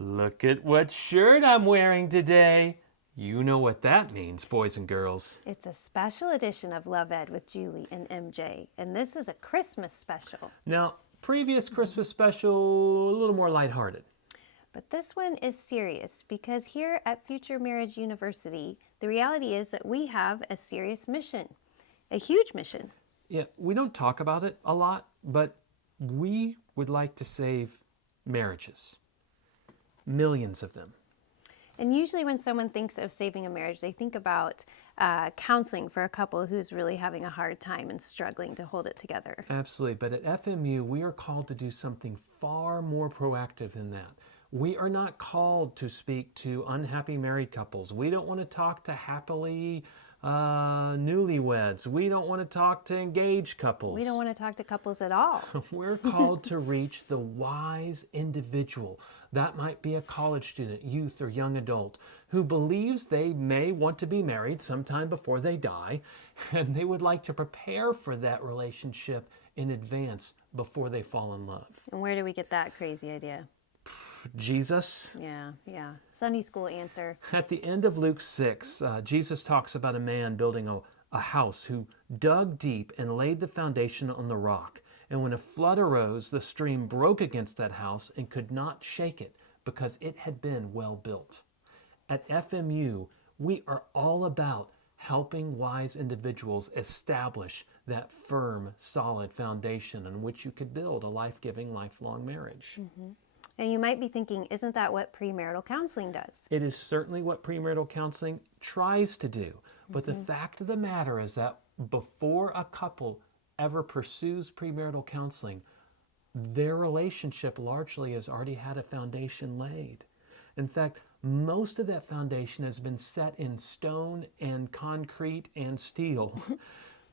Look at what shirt I'm wearing today. You know what that means, boys and girls. It's a special edition of Love Ed with Julie and MJ, and this is a Christmas special. Now, previous Christmas special, a little more lighthearted. But this one is serious because here at Future Marriage University, the reality is that we have a serious mission, a huge mission. Yeah, we don't talk about it a lot, but we would like to save marriages. Millions of them. And usually when someone thinks of saving a marriage, they think about counseling for a couple who's really having a hard time and struggling to hold it together. Absolutely, but at FMU, we are called to do something far more proactive than that. We are not called to speak to unhappy married couples. We don't want to talk to happily newlyweds. We don't want to talk to engaged couples. We don't want to talk to couples at all. We're called to reach the wise individual. That might be a college student, youth, or young adult who believes they may want to be married sometime before they die, and they would like to prepare for that relationship in advance before they fall in love. And where do we get that crazy idea? Jesus. Yeah. Sunday school answer. At the end of Luke 6, Jesus talks about a man building a house who dug deep and laid the foundation on the rock. And when a flood arose, the stream broke against that house and could not shake it because it had been well built. At FMU, we are all about helping wise individuals establish that firm, solid foundation on which you could build a life-giving, lifelong marriage. Mm-hmm. And you might be thinking, isn't that what premarital counseling does? It is certainly what premarital counseling tries to do. But the fact of the matter is that before a couple ever pursues premarital counseling, their relationship largely has already had a foundation laid. In fact, most of that foundation has been set in stone and concrete and steel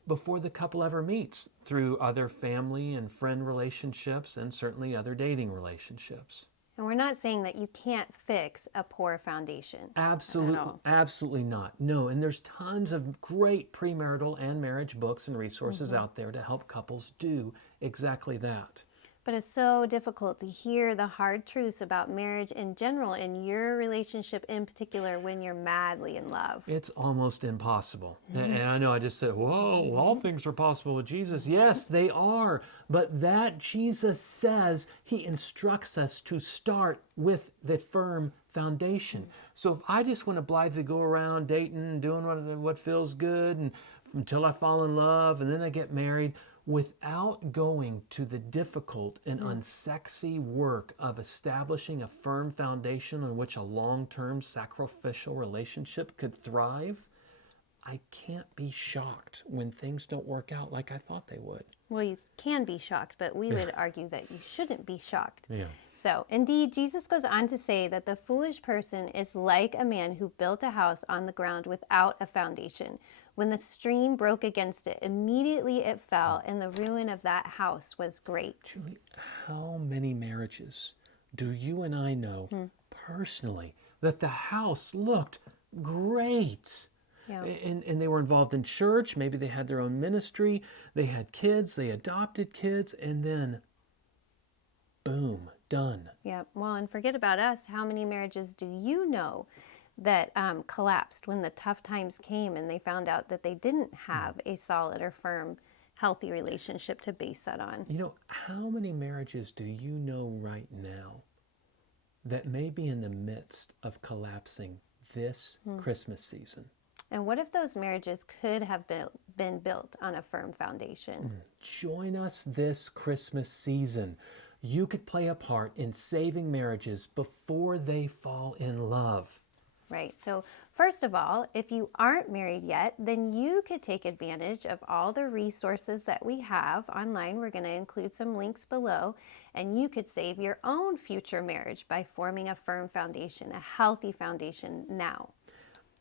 before the couple ever meets, through other family and friend relationships and certainly other dating relationships. And we're not saying that you can't fix a poor foundation. Absolutely not. No, and there's tons of great premarital and marriage books and resources out there to help couples do exactly that. But it's so difficult to hear the hard truths about marriage in general and your relationship in particular when you're madly in love. It's almost impossible. And I know I just said, whoa, all things are possible with Jesus. Yes, they are. But that Jesus says, he instructs us to start with the firm foundation. So if I just want to blithely go around dating, doing what feels good, and until I fall in love and then I get married, without going to the difficult and unsexy work of establishing a firm foundation on which a long-term sacrificial relationship could thrive, I can't be shocked when things don't work out like I thought they would. Well, you can be shocked, but we would argue that you shouldn't be shocked. Yeah. So, indeed, Jesus goes on to say that the foolish person is like a man who built a house on the ground without a foundation. When the stream broke against it, immediately it fell, and the ruin of that house was great. Julie, how many marriages do you and I know personally that the house looked great? Yeah. And they were involved in church, maybe they had their own ministry, they had kids, they adopted kids, and then boom, done. Yeah, well, and forget about us. How many marriages do you know that collapsed when the tough times came and they found out that they didn't have a solid or firm, healthy relationship to base that on? You know, how many marriages do you know right now that may be in the midst of collapsing this Christmas season? And what if those marriages could have been built on a firm foundation? Join us this Christmas season. You could play a part in saving marriages before they fall in love. Right. So first of all, if you aren't married yet, then you could take advantage of all the resources that we have online. We're going to include some links below, and you could save your own future marriage by forming a firm foundation, a healthy foundation now.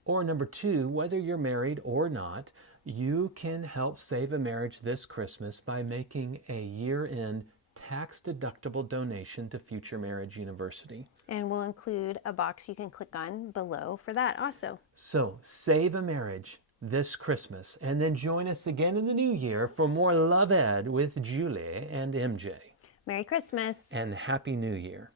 Or number two, whether you're married or not, you can help save a marriage this Christmas by making a year-end tax-deductible donation to Future Marriage University. And we'll include a box you can click on below for that also. So save a marriage this Christmas, and then join us again in the new year for more Love Ed with Julie and MJ. Merry Christmas. And Happy New Year.